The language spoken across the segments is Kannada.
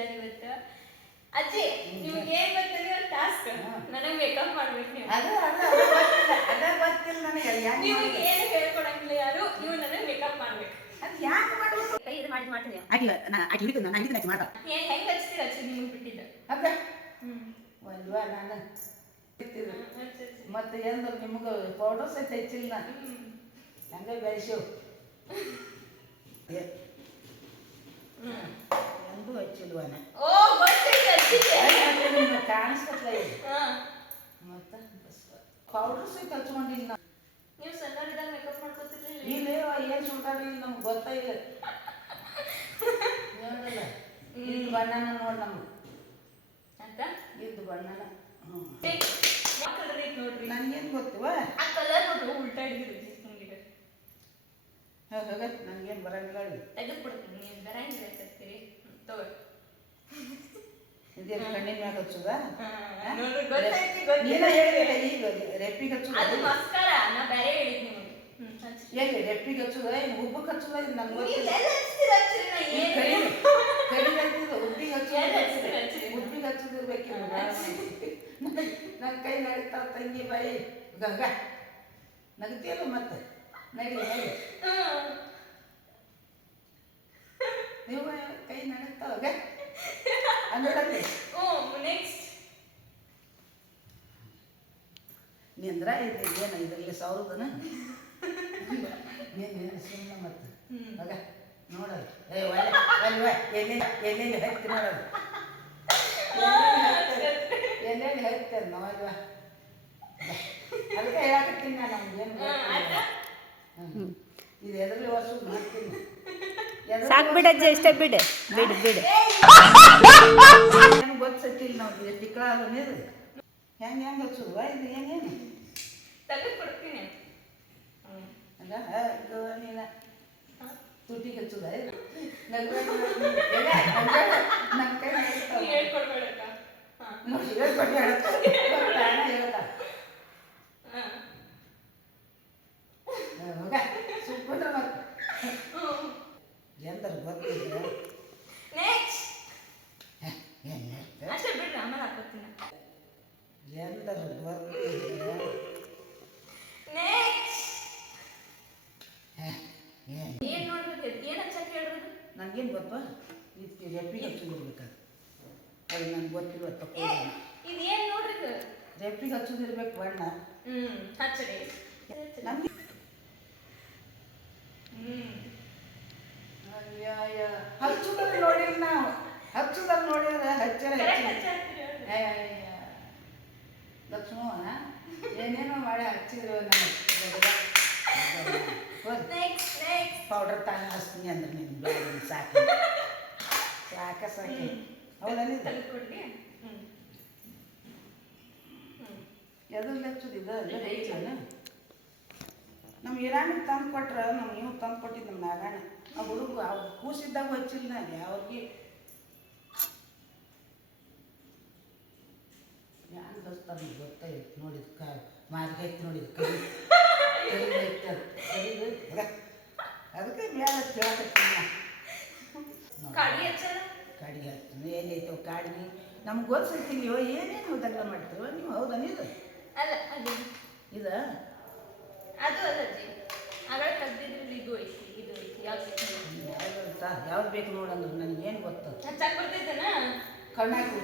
ನಾನು ಇವತ್ತು ಅಜ್ಜಿ ನಿಮಗೆ ಏನ್ ಗೊತ್ತಿಲ್ಲ ಟಾಸ್ಕ್ ನನಗೆ ಮೇಕಪ್ ಮಾಡ್ಬೇಕು ನೀವು ಅದ ಗೊತ್ತಿಲ್ಲ ನನಗೆ ನಿಮಗೆ ಏನು ಹೇಳ್ಕೊಡಂಗಿಲ್ಲ ಯಾರು ನೀವು ನನಗೆ ಮೇಕಪ್ ಮಾಡ್ಬೇಕು ಅದು ಯಾಕೆ ಮಾಡ್ಬೇಕು ಕೈ ಇದು ಮಾಡ್ತೀನಿ ಆಕೆ ಹಿಡಿದು ನಾನು ಹಿಡಿದು ಮಾಡ್ತಾ ಏನು ಹೆಂಗೆ ಹಚ್ತೀರ ಅಜ್ಜಿ ನಿಮಗೆ ಬಿಟ್ಟಿದ್ದು ಅದ ಒಂದ್ವಾ ನಾನು ಮತ್ತೆ ಎಂದ್ರೆ ನಿಮಗೆ ಪೌಡರ್ ಸಹಿತ ಹೆಚ್ಚಿಲ್ಲ ಹಂಗೆ ಬೆಳೆಸು ಎಂದೂ ಹಚ್ಚಿಲ್ವಾನ ಓ ಗೊತ್ತಿದೆ ಹಚ್ಚಿದೆ ಕಾಣಿಸ್ಕೊತ್ಲ ಇದು ಮತ್ತೆ ಪೌಡರ್ ಸಹಿತ ಹಚ್ಕೊಂಡಿಲ್ಲ ನೀವು ಸಣ್ಣವರಿದ್ದಾಗ ಮೇಕಪ್ ಮಾಡ್ಕೊತಿರ್ಲಿಲ್ಲ ಇಲ್ಲಿ ಏನು ಸುಳ್ತಾಡಿಲ್ಲ ನಮ್ಗೆ ಗೊತ್ತಾಯಿಲ್ಲ ನೋಡಲ್ಲ ಇದು ಬಣ್ಣನ ನೋಡಿ ನಮ್ಗೆ ಅಂತ ಇದು ಬಣ್ಣನ ನೋಡ್ರಿ ನನಗೇನು ಗೊತ್ತವ ಆ ಕಲರ್ ನೋಡ್ರಿ ಉಲ್ಟಾ ಹಿಡಿದಿರಿ ನಿಮಗೆ ಹೋಗ ನನಗೇನು ಬರಂಗಿಲ್ಲ ತೆಗೆದುಕೊಡ್ತೀನಿ ನೀವು ಬರಂಗಿಲ್ಲ ತರ್ತೀರಿ ತಗೋ ಇದೇನು ಕಣ್ಣಿನ ಮ್ಯಾಗ ಹಚ್ಚುದ ನೋಡ್ರಿ ಗೊತ್ತೈತಿ ನೀನ ಹೇಳಿಲ್ಲ ಈಗ ರೆಪ್ಪಿಗೆ ಹಚ್ಚುದ ಅದು ಮಸ್ಕಾರ ನಾ ಬೇರೆ ಹೇಳಿದ್ ನಿಮಗೆ ಎಲ್ಲಿ ರೆಪ್ಪಿಗೆ ಹಚ್ಚುದ ಏನು ಉಬ್ಬಕ್ಕೆ ಹಚ್ಚುದ ಇದು ನಂಗೆ ಗೊತ್ತಿಲ್ಲ ಉಬ್ಬಿಗೆ ಹಚ್ಚುದ ಉಬ್ಬಿಗೆ ಹಚ್ಚುದಿರ್ಬೇಕಿಲ್ಲ ನನ್ನ ಕೈ ನಡೀತಾವ ತಂಗಿ ಬಾಯಿ ಗಂಗ ನಗತಿಯಲ್ಲ ಮತ್ತೆ ನಡಿ ನಡಿ ನೀವು ಕೈ ನಡೀತಾವಾಗ ಅಂದೊಡಲ್ಲಿ ನೆಕ್ಸ್ಟ್ ನಿಂದ್ರ ಇದು ಏನು ಇದರಲ್ಲಿ ಸಾವಿರದನ ನೀನು ಸುಮ್ಮನೆ ಮತ್ತೆ ಆಗ ನೋಡೋದು ಏ ಒಳ್ಳೆ ಅಲ್ವಾ ಎಲ್ಲೆಲ್ಲಿ ಹತ್ತಿ ನೋಡೋದು ಎಲ್ಲೆಲ್ಲಿ ಹತ್ತಾರೆ ನಾವಲ್ವಾ ಅದಕ್ಕೆ ಹೇಳಕತ್ತೀನಿ ನಾನು ನಮ್ಗೇನು ಇದು ಎದರಲ್ಲಿ ವರ್ಷ ಮಾಡ್ತೀನಿ ಸಾಕು ಬಿಡಜ್ಜಿ ಇಷ್ಟ ಬಿಡು ಬಿಡು ಬಿಡು ಏನು ಗೊತ್ತಿಲ್ಲ ನಾವು ಇದು ಟಿಕ್ಳ ಅದು ಹೆಂಗೆ ಹೆಂಗೆ ಹಚ್ಚುವ ಇದು ಏನೇನು ತೆಗೆದುಕೊಡ್ತೀನಿ ಅಲ್ಲ ಇದು ನೀನು ತುಟಿಗೆ ಹಚ್ಚುದ ನನ್ನ ಕೈ ಹೇಳ್ಕೊಡ್ಬೇಡಕ್ಕ ನೋಡಿ ಹೇಳ್ಕೊಟ್ಟು ಹೇಳ್ತಾ ಹೇಳ್ತಾ ಹೋಗ ಸುಟ್ಬಿಟ್ರೆ ಮತ್ತೆ ಎಂದ್ರೆ ಗೊತ್ತಿಲ್ಲ ನೆಕ್ಸ್ಟ್ ಅಷ್ಟೇ ಬಿಡ್ರಿ ಆಮೇಲೆ ಹಾಕೋತೀನಿ ಎಂದ್ರೆ ಗೊತ್ತಿಲ್ಲ ನೆಕ್ಸ್ಟ್ ಏನು ನೋಡ್ಬೇಕು ಏನು ಹಚ್ಚಕ್ಕೆ ಹೇಳಿದ್ರು ನನಗೇನು ಗೊತ್ತ ಇದಕ್ಕೆ ರೆಪ್ಪಿಗೆ ಹಚ್ಚೋದಿರ್ಬೇಕಾದ್ರೆ ಅದು ನನಗೆ ಗೊತ್ತಿಲ್ಲ ತಪ್ಪು ಇದು ಏನು ನೋಡ್ರಿ ಇದು ರೆಪ್ಪಿಗೆ ಹಚ್ಚೋದಿರ್ಬೇಕು ಬಣ್ಣ ಹಚ್ಚಡಿ ನಮಗೆ ಹಚ್ಚುದಲ್ಲಿ ನೋಡಿಲ್ಲ ನಾವು ಹಚ್ಚುದಲ್ಲಿ ನೋಡಿದ್ರೆ ಹಚ್ಚರ ಲಕ್ಷ್ಮವ್ವ ಏನೇನೋ ಮಾಡಿ ಹಚ್ಚಿದ್ರು ಪೌಡರ್ ತಾನೇ ಹಚ್ತೀನಿ ಅಂದ್ರೆ ನೀನು ಬೇಡ ಸಾಕು ಸಾಕು ಹೌದಲ್ಲ ಎದ್ರಲ್ಲಿ ಹಚ್ಚೋದು ಇದು ಇಲ್ಲ ನಮ್ಮ ಇರಾನಿಗೆ ತಂದು ಕೊಟ್ರೆ ನಮ್ಮ ನೀವು ತಂದು ಕೊಟ್ಟಿದ್ದು ನಮ್ಮ ನಾಗಣ್ಣ ಆ ಹುಡುಗ ಅವ್ರು ಕೂಸಿದ್ದಾಗ ಹಚ್ಚಿಲ್ಲ ನಾನು ಅವ್ರಿಗೆ ಯಾರು ಹಚ್ತಾರೆ ಗೊತ್ತಾಯ್ತು ನೋಡಿದ್ ಮಾರ್ಗೈತೆ ನೋಡಿದ್ ಅದಕ್ಕೆ ಬೇಡ ಕೇಳಕತ್ತೀನಿ ಕಾಡಿ ಹಚ್ಚಲ್ಲ ಕಾಡಿಗೆ ಹಚ್ತೀನಿ ಎಲ್ಲೈತವ ಕಾಡಿಗೆ ನಮ್ಗೆ ಗೊತ್ತಿರ್ತೀನಿಯೋ ಏನೇನು ದಗ್ಲ ಮಾಡ್ತೀವ ನೀವು ಹೌದಾ ಇದು ಅಲ್ಲ ಅದು ಇದು ಅದು ಅಜ್ಜಿ ಆಗ ತೆಗ್ದಿದ್ರಲ್ಲಿ ಇದು ಐತಿ ಇದು ಐತಿ ಯಾವ್ದು ಬೇಕು ನೋಡಂದ್ರೆ ನನಗೇನು ಗೊತ್ತು ಹಚ್ಚಾಕ್ ಬರ್ತೈತನ ಕಣ್ಣಾಕಿ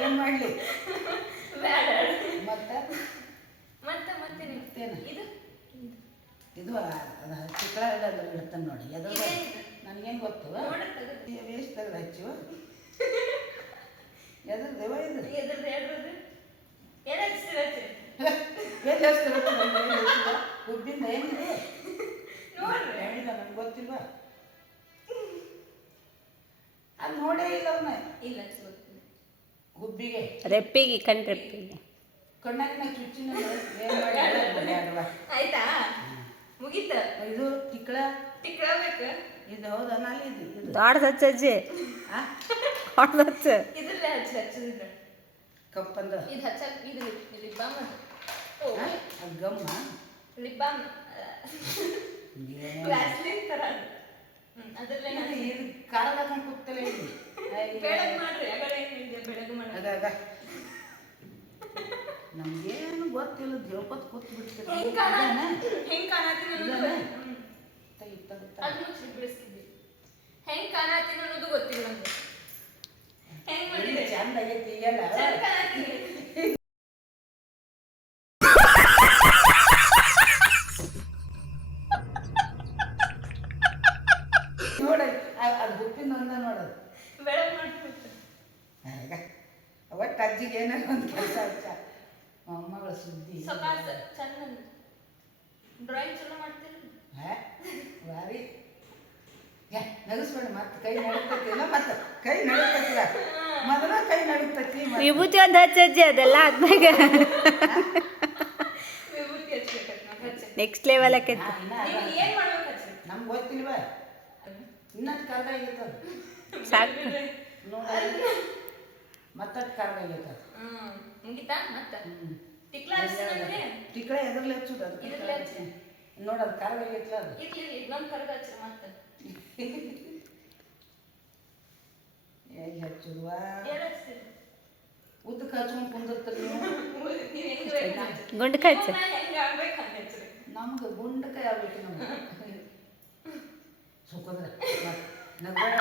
ಏನು ಮಾಡಲಿ ಬೇಡ ಮತ್ತೆ ಮತ್ತೆ ಮತ್ತೇನು ಇದು ಇದು ಚಿಕ್ಕಳ ಅಂದ್ರೆ ಇಡ್ತಾನೆ ನೋಡಿ ಎದ್ರ ನನಗೇನು ಗೊತ್ತು ವೇಸ್ಟ್ ತೆಗೆದು ಹಚ್ಚುವ ಎದ್ರದೇವ ಇದು ಎದ್ರದ್ದು ಹೇಳ್ಬೋದು ಏನು ಹಚ್ಚಿರ ಎಲ್ಲಿ ಹಚ್ತಿರ ಹುಬ್ಬಿಂದ ಏನಿದೆ ನೋಡ್ರಿ ಹೇಳಿಲ್ಲ ನನಗೆ ಗೊತ್ತಿಲ್ವಾ ಅದು ನೋಡೇ ಇಲ್ಲ ಅವನ್ನ ಇಲ್ಲ ಗೊತ್ತಿಲ್ಲ ಹುಬ್ಬಿಗೆ ರೆಪ್ಪಿಗೆ ಕಣ್ ರೆಪ್ಪಿಗೆ ಕಣ್ಣಾಗಿನ ಚುಚ್ಚಿನ ಏನು ಮಾಡಿ ಆಯ್ತಾ ಮುಗೀತ ಇದು ಟಿಕ್ಳ ಟಿಕ್ಳಬೇಕು ಇದು ಹೌದಾ ನಲ್ಲಿ ಇದು ದೊಡ್ಡದು ಹಚ್ಚಜ್ಜಿ ದೊಡ್ಡದು ಹಚ್ಚ ಇದ್ರಲ್ಲೇ ಹಚ್ಚಿದ್ರ ಕಪ್ಪಂದ ಇದು ಹಚ್ಚಕ್ ಇದು ಲಿಪ್ ಬಾಮ್ ಅದು ಗಮ್ಮ ಲಿಪ್ ಬಾಮ್ ವ್ಯಾಸ್ಲಿನ್ ತರ ಅದರಲ್ಲೇ ಇದು ಖಾರ ಹಾಕೊಂಡು ಕೂಗ್ತಲೇ ಇಲ್ಲಿ ಬೆಳಗ್ ಮಾಡ್ರಿ ಆಗಲೇ ಏನ್ ಹೇಳಿದೆ ಬೆಳಗ್ ಮಾಡಿ ಅದಾಗ ನಮ್ಗೇನು ಗೊತ್ತಿಲ್ಲ ದೇವಪತ್ ಕೂತ್ ಬಿಡ್ತೀರಿ ಹೆಂಗ್ ಕಾಣತ್ತೀನಿ ಅನ್ನೋದು ಅದು ಮುಚ್ಚಿ ಬಿಡಿಸ್ತಿದ್ವಿ ಹೆಂಗ್ ಕಾಣತ್ತೀನಿ ಅನ್ನೋದು ಗೊತ್ತಿಲ್ಲ ನಮ್ಗೆ ಹೆಂಗ್ ಮಾಡಿದೆ ಚಂದ ಆಗೈತಿ ಈಗೆಲ್ಲ ಚಂದ ಕಾಣತ್ತೀನಿ ನೋಡ ಅದು ಹುಪ್ಪಿನ ಒಂದ ನೋಡೋದು ಬೆಳಗ್ ಮಾಡ್ಬಿಟ್ಟು ಒಟ್ಟು ಅಜ್ಜಿಗೆ ಏನಾರ ಒಂದು ಕೆಲಸ ಹಚ್ಚ ಮೊಮ್ಮಗಳ ಸುದ್ದಿ ಸಕಾಸ ಚಂದ ಡ್ರಾಯಿಂಗ್ ಚಲೋ ಮಾಡ್ತೀರಿ ಭಾರಿ ನಗಸ್ಬೇಡ ಮತ್ತೆ ಕೈ ನಡೀತೈತಿಲ್ಲ ಮತ್ತೆ ಕೈ ನಡೀತೈತಿಲ್ಲ ಮೊದಲ ಕೈ ನಡೀತೈತಿ ವಿಭೂತಿ ಒಂದು ಹಚ್ಚಜ್ಜಿ ಅದೆಲ್ಲ ಆದ್ಮ್ಯಾಗ ವಿಭೂತಿ ಹಚ್ಬೇಕಂತ ನಾವು ಹಚ್ಚಿ ನೆಕ್ಸ್ಟ್ ಲೆವೆಲ್ ಆಕೈತಿ ನೀವು ಏನ್ ಮಾಡ್ಬೇಕು ಹಚ್ರಿ ನಮ್ಗೆ ಗೊತ್ತಿಲ್ವ ಇನ್ನಷ್ಟು ಕರ್ಗ ಆಗೈತದ ಸಾಕು ಮತ್ತಷ್ಟು ಕರ್ಗ ಆಗೈತದ ಮುಗಿತಾ ಮತ್ತ ತಿಕ್ಲಾ ಹಚ್ಚಿದ್ರೆ ಟಿಕ್ಳ ಎದ್ರಲ್ಲಿ ಹಚ್ಚುದು ಅದು ಇದ್ರಲ್ಲಿ ಹಚ್ಚಿ ನೋಡೋದು ಕರ್ಗ ಆಗೈತ್ಲ ಅದು ಇರ್ಲಿ ಇನ್ನೊಂದು ಕರ್ಗ ಹಚ್ರಿ ಮತ್ತೆ ಹೇಗೆ ಹಚ್ಚುದುವ ಏನ್ ಹಚ್ತೀರಿ ಉದ್ದಕ್ಕೆ ಹಚ್ಕೊಂಡು ಕುಂದಿರ್ತೀರಿ ನೀವು ನೀವು ಹೆಂಗ್ ಬೇಕು ಗುಂಡು ಕಚ್ಚ ಹೆಂಗ್ ಆಗ್ಬೇಕು ಹಂಗ ಹಚ್ರಿ ನಮ್ಗೆ ಗುಂಡಕಾಯಿ ಆಗ್ಬೇಕು ನಮ್ಗೆ ಸುಖದ್ರೆ ನಗಬೇಡ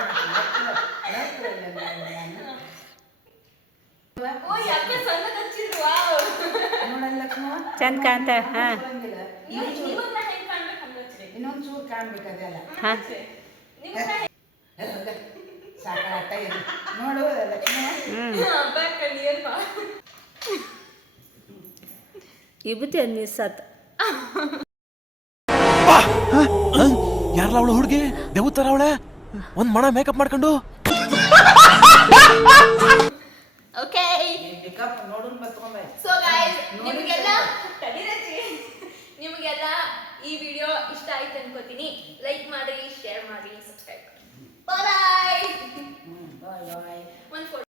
ಓ ಯಾಕೆ ಸಣ್ಣ ಹಚ್ಚಿದ್ರು ವಾವ್ ನೋಡಲ್ಲ ಲಕ್ಷ್ಮವ ಚಂದ ಕಾಣ್ತ ಹಾ ನಿಮಗ್ ನಾ ಹೆಂಗ್ ಕಾಣ್ಬೇಕು ಹಂಗ ಹಚ್ರಿ ಇನ್ನೊಂದು ಚೂರು ಕಾಣ್ಬೇಕು ಅದೆಲ್ಲ ಹಾ ಸಾಕಾಗ್ತಾ ಇದೆ ನೋಡು ಲಕ್ಷ್ಮವ ಹಬ್ಬಕ್ಕ ನಿಯರ್ ಬಾ ವಿಭೂತಿ ಒಂದು ಮಿಸ್ ಆತು ಯಾರಲ್ಲ ಅವಳು ಹುಡುಗಿ ದೇವತರ ಅವಳೆ ಒಂದ್ ಮಣ ಮೇಕಪ್ ಮಾಡ್ಕೊಂಡು ಓಕೆ ಮೇಕಪ್ ನೋಡೋಣ ಬತ್ಕೊಂಬೆ ಸೊ ಗೈಸ್ ನಿಮಗೆಲ್ಲ ತಡಿರಚ್ಚಿ ನಿಮಗೆಲ್ಲ ಈ ವಿಡಿಯೋ ಇಷ್ಟ ಆಯ್ತು ಅನ್ಕೋತೀನಿ ಲೈಕ್ ಮಾಡಿ ಶೇರ್ ಮಾಡಿ ಸಬ್ಸ್ಕ್ರೈಬ್ ಮಾಡಿ ಬಾಯ್ ಬಾಯ್ ಬಾಯ್ ಒಂದು